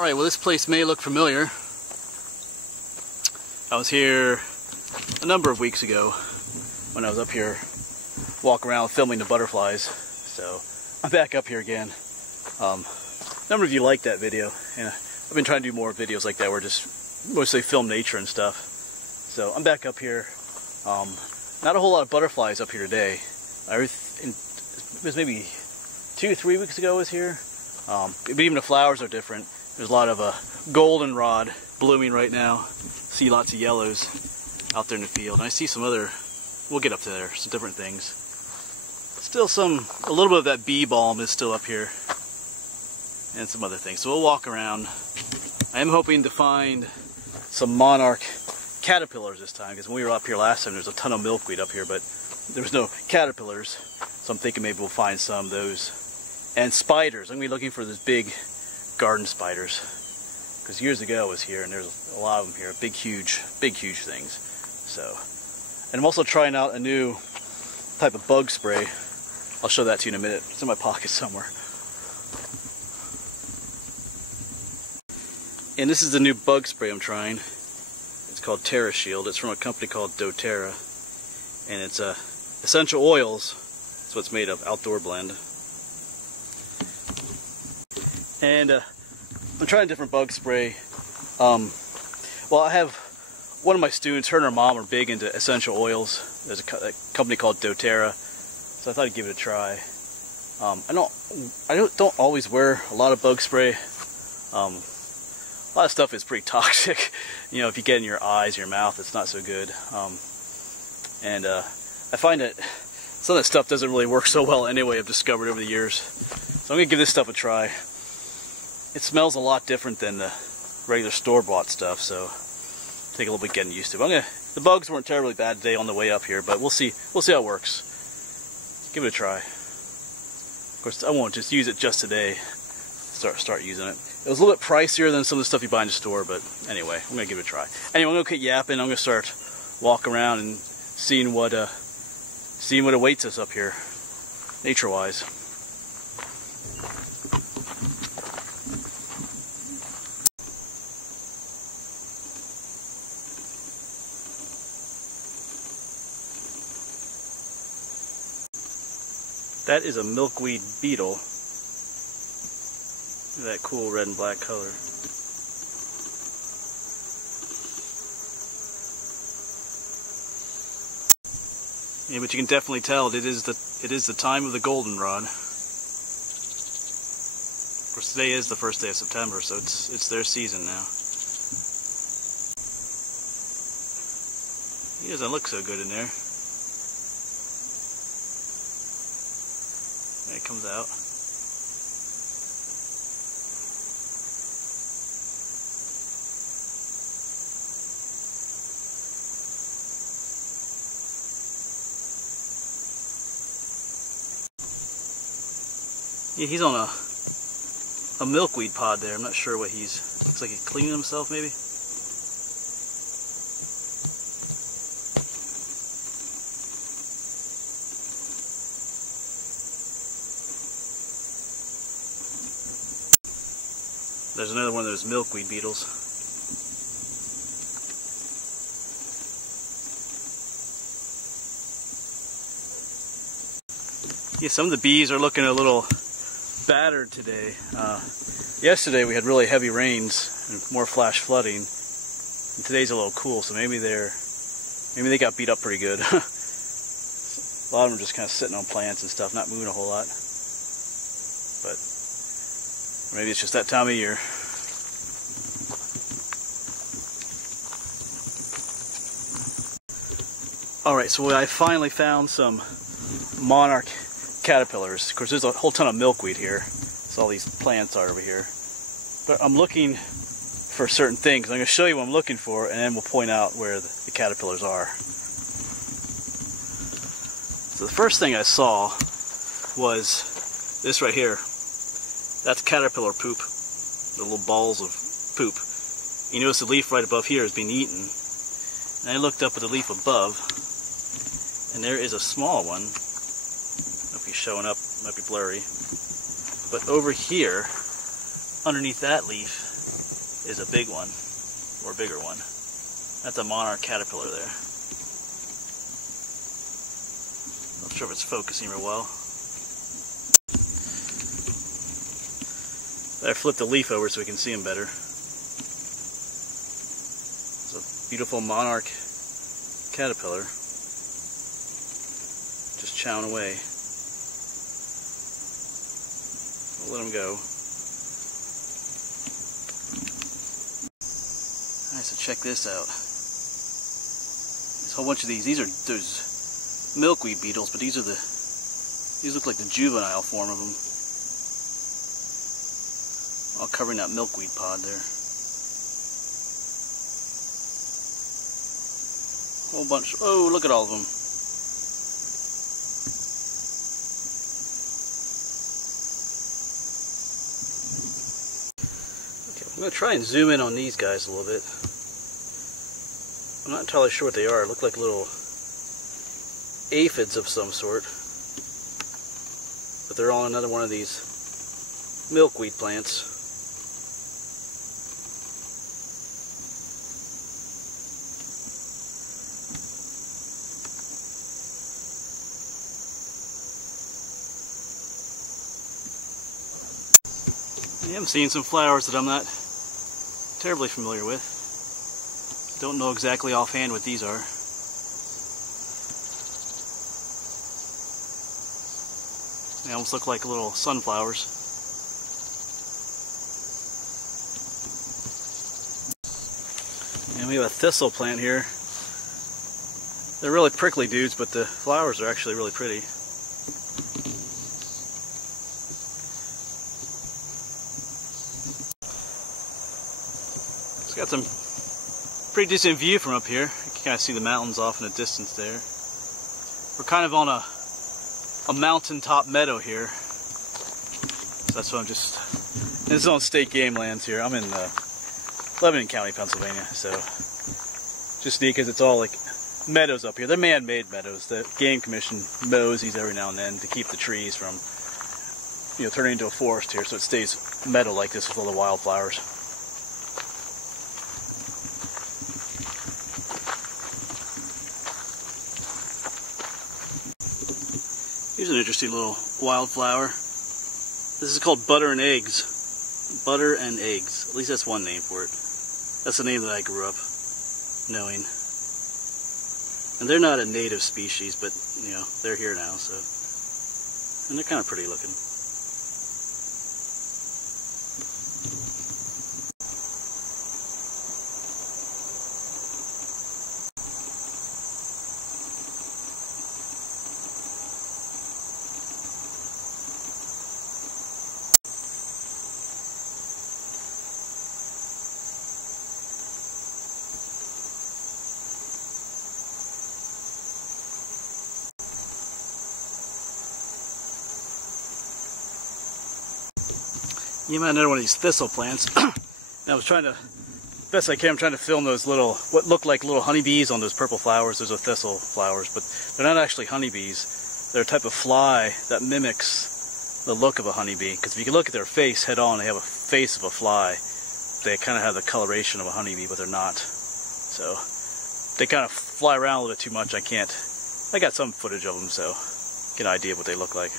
Alright, well this place may look familiar. I was here a number of weeks ago when I was up here walking around filming the butterflies. So I'm back up here again. A number of you liked that video, and I've been trying to do more videos like that where just mostly film nature and stuff. So I'm back up here. Not a whole lot of butterflies up here today. It was maybe 2 or 3 weeks ago I was here. But even the flowers are different. There's a lot of goldenrod blooming right now. See lots of yellows out there in the field. And I see some other, we'll get up to there, some different things. Still a little bit of that bee balm is still up here. And some other things. So we'll walk around. I am hoping to find some Monarch Caterpillars this time, because when we were up here last time there was a ton of milkweed up here, but there was no caterpillars. So I'm thinking maybe we'll find some of those. And spiders. I'm going to be looking for those big garden spiders. Because years ago I was here and there's a lot of them here. Big, huge things. So, and I'm also trying out a new type of bug spray. I'll show that to you in a minute. It's in my pocket somewhere. And this is the new bug spray I'm trying. It's called Terra Shield. It's from a company called doTERRA. And it's essential oils. That's what it's made of, outdoor blend. And I'm trying a different bug spray. Well, I have one of my students, her and her mom are big into essential oils. There's a company called doTERRA, so I thought I'd give it a try. I don't always wear a lot of bug spray. A lot of stuff is pretty toxic. You know, if you get in your eyes, your mouth, it's not so good. I find that some of that stuff doesn't really work so well anyway, I've discovered over the years. So I'm going to give this stuff a try. It smells a lot different than the regular store-bought stuff, so take a little bit getting used to. But the bugs weren't terribly bad today on the way up here, but we'll see how it works. Give it a try. Of course, I won't just use it just today. Start using it. It was a little bit pricier than some of the stuff you buy in the store, but anyway, I'm gonna give it a try. Anyway, I'm gonna quit yapping. I'm gonna start walking around and seeing what awaits us up here, nature-wise. That is a Milkweed Beetle. Look at that cool red and black color. Yeah, but you can definitely tell it is the time of the goldenrod. Of course, today is the first day of September, so it's their season now. He doesn't look so good in there. There it comes out. Yeah, he's on a milkweed pod there. I'm not sure what looks like he's cleaning himself maybe. There's another one of those milkweed beetles. Yeah, some of the bees are looking a little battered today. Yesterday we had really heavy rains and more flash flooding. And today's a little cool, so maybe they got beat up pretty good. A lot of them are just kind of sitting on plants and stuff, not moving a whole lot. But maybe it's just that time of year. Alright, so I finally found some Monarch Caterpillars. Of course, there's a whole ton of milkweed here. So all these plants are over here. But I'm looking for certain things. I'm going to show you what I'm looking for, and then we'll point out where the caterpillars are. So the first thing I saw was this right here. That's caterpillar poop. The little balls of poop. You notice the leaf right above here is being eaten. And I looked up at the leaf above, and there is a small one. I don't know if he's showing up, might be blurry. But over here, underneath that leaf, is a big one, or a bigger one. That's a Monarch Caterpillar there. Not sure if it's focusing real well. I flipped the leaf over so we can see him better. It's a beautiful Monarch Caterpillar. Just chowing away. We'll let him go. Alright, so check this out. There's a whole bunch of these. There's milkweed beetles, but these look like the juvenile form of them. All covering that milkweed pod there. Whole bunch. Oh, look at all of them. Okay, I'm going to try and zoom in on these guys a little bit. I'm not entirely sure what they are. They look like little aphids of some sort. But they're on another one of these milkweed plants. Yeah, I'm seeing some flowers that I'm not terribly familiar with. Don't know exactly offhand what these are. They almost look like little sunflowers. And we have a thistle plant here. They're really prickly dudes, but the flowers are actually really pretty. It's got some pretty decent view from up here. You can kind of see the mountains off in the distance there. We're kind of on a mountaintop meadow here. So that's what I'm just... This is on state game lands here. I'm in Lebanon County, Pennsylvania. So just neat because it's all like meadows up here. They're man-made meadows. The Game Commission mows these every now and then to keep the trees from, you know, turning into a forest here, so it stays meadow like this with all the wildflowers. Here's an interesting little wildflower. This is called butter and eggs. Butter and eggs. At least that's one name for it. That's the name that I grew up knowing. And they're not a native species, but you know, they're here now, so. And they're kind of pretty looking. You might know one of these thistle plants. And I was trying to, best I can, I'm trying to film those little, what look like little honeybees on those purple flowers. Those are thistle flowers, but they're not actually honeybees. They're a type of fly that mimics the look of a honeybee. Because if you can look at their face head on, they have a face of a fly. They kind of have the coloration of a honeybee, but they're not. So they kind of fly around a little bit too much. I got some footage of them, so get an idea of what they look like.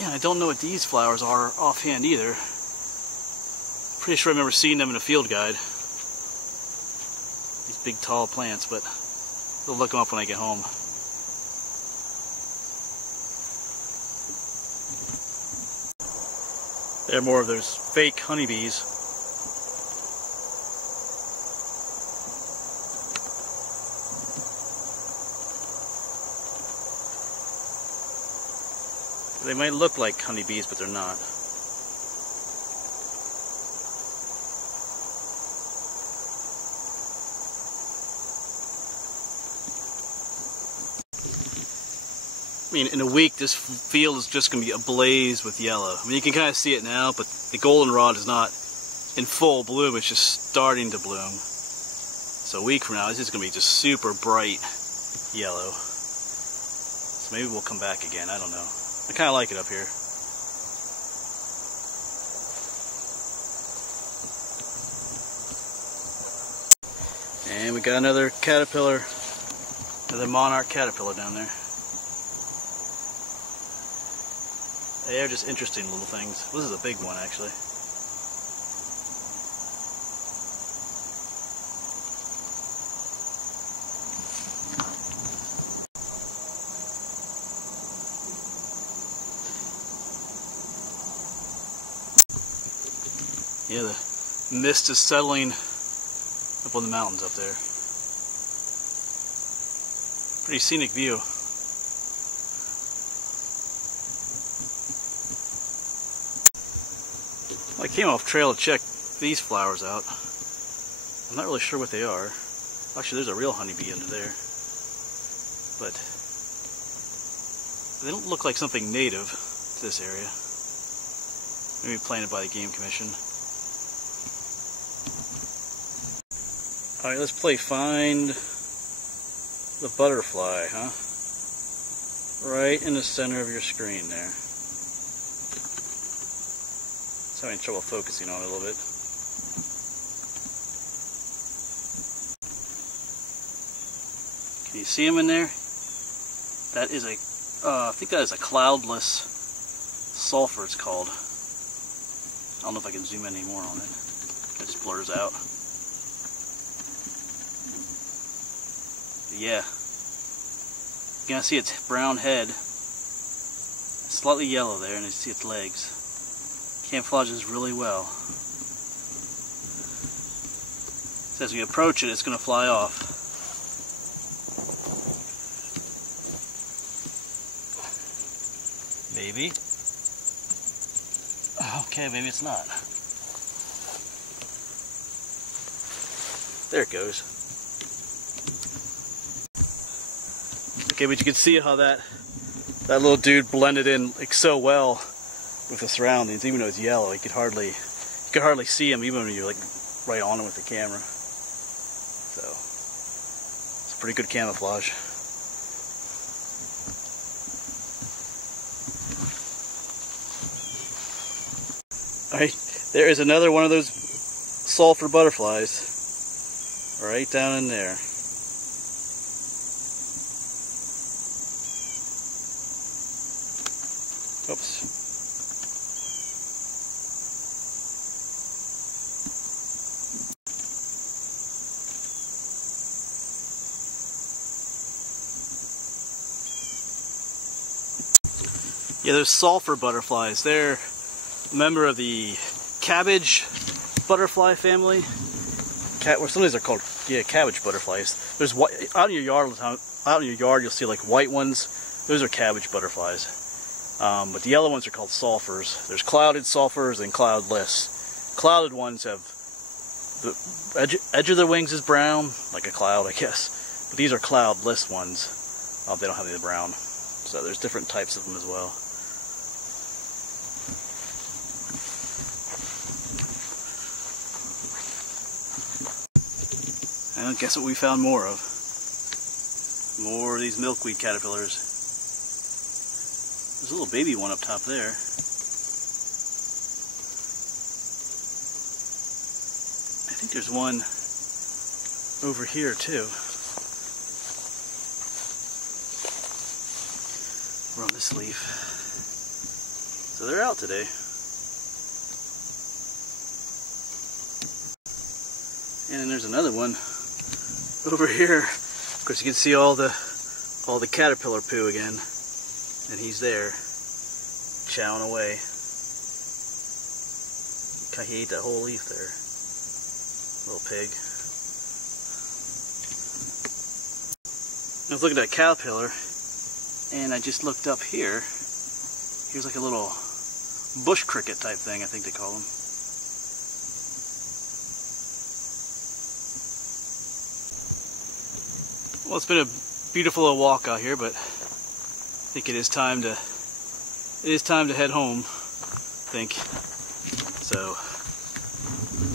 Yeah, I don't know what these flowers are offhand either. Pretty sure I remember seeing them in a field guide. These big tall plants, but I'll look them up when I get home. They're more of those fake honeybees. They might look like honeybees, but they're not. I mean, in a week, this field is just going to be ablaze with yellow. I mean, you can kind of see it now, but the goldenrod is not in full bloom. It's just starting to bloom. So a week from now, this is going to be just super bright yellow. So maybe we'll come back again. I don't know. I kind of like it up here. And we got another caterpillar, another Monarch Caterpillar down there. They're just interesting little things. This is a big one, actually. Yeah, the mist is settling up on the mountains up there. Pretty scenic view. I came off trail to check these flowers out. I'm not really sure what they are. Actually, there's a real honeybee under there. But they don't look like something native to this area. Maybe planted by the Game Commission. Alright, let's play Find the Butterfly, huh? Right in the center of your screen there. It's having trouble focusing on it a little bit. Can you see him in there? That is a, I think that is a cloudless sulfur, it's called. I don't know if I can zoom in any more on it. It just blurs out. Yeah, you can see its brown head, slightly yellow there, and you see its legs. Camouflages really well. So as we approach it, it's going to fly off. Maybe. Okay, maybe it's not. There it goes. Okay, but you can see how that little dude blended in like so well with the surroundings. Even though it's yellow, you could hardly see him even when you're like right on him with the camera. So it's pretty good camouflage. All right, there is another one of those sulfur butterflies right down in there. Oops. Yeah, those sulfur butterflies, they're a member of the cabbage butterfly family. Or some of these are called, yeah, cabbage butterflies. There's white, out in your yard all the time. Out in your yard, you'll see like white ones. Those are cabbage butterflies. But the yellow ones are called sulfurs. There's clouded sulfurs and cloudless. Clouded ones have the edge of their wings is brown, like a cloud, I guess. But these are cloudless ones. They don't have any of the brown. So there's different types of them as well. And guess what we found more of? More of these milkweed caterpillars. There's a little baby one up top there. I think there's one over here too. We're on this leaf. So they're out today. And then there's another one over here. Of course you can see all the caterpillar poo again. And he's there, chowing away. He ate that whole leaf there. Little pig. I was looking at a caterpillar, and I just looked up here. Here's like a little bush cricket type thing, I think they call them. Well, it's been a beautiful little walk out here, but I think it is time to head home, I think. So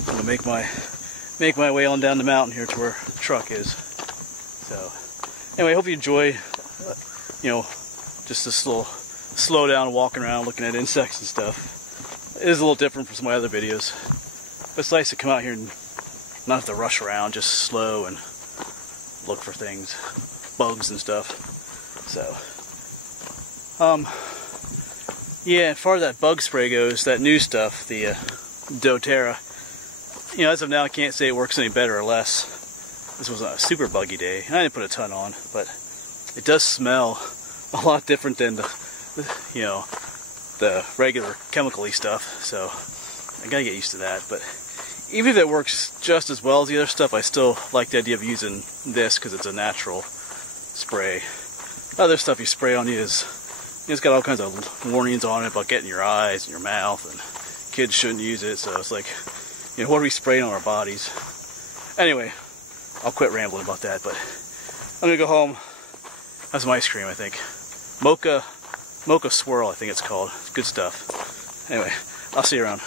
I'm gonna make my way on down the mountain here to where the truck is. So anyway, I hope you enjoy just this little slow down walking around looking at insects and stuff. It is a little different from my other videos. But it's nice to come out here and not have to rush around, just slow and look for things, bugs and stuff. So, yeah, as far as that bug spray goes, that new stuff, the doTERRA, you know, as of now, I can't say it works any better or less. This was a super buggy day, and I didn't put a ton on, but it does smell a lot different than the you know, the regular chemical-y stuff, so I gotta get used to that. But even if it works just as well as the other stuff, I still like the idea of using this because it's a natural spray. Other stuff you spray on you is, it's got all kinds of warnings on it about getting your eyes and your mouth, and kids shouldn't use it, so it's like, you know, what are we spraying on our bodies? Anyway, I'll quit rambling about that, but I'm gonna go home, have some ice cream, I think. Mocha Swirl, I think it's called. Good stuff. Anyway, I'll see you around.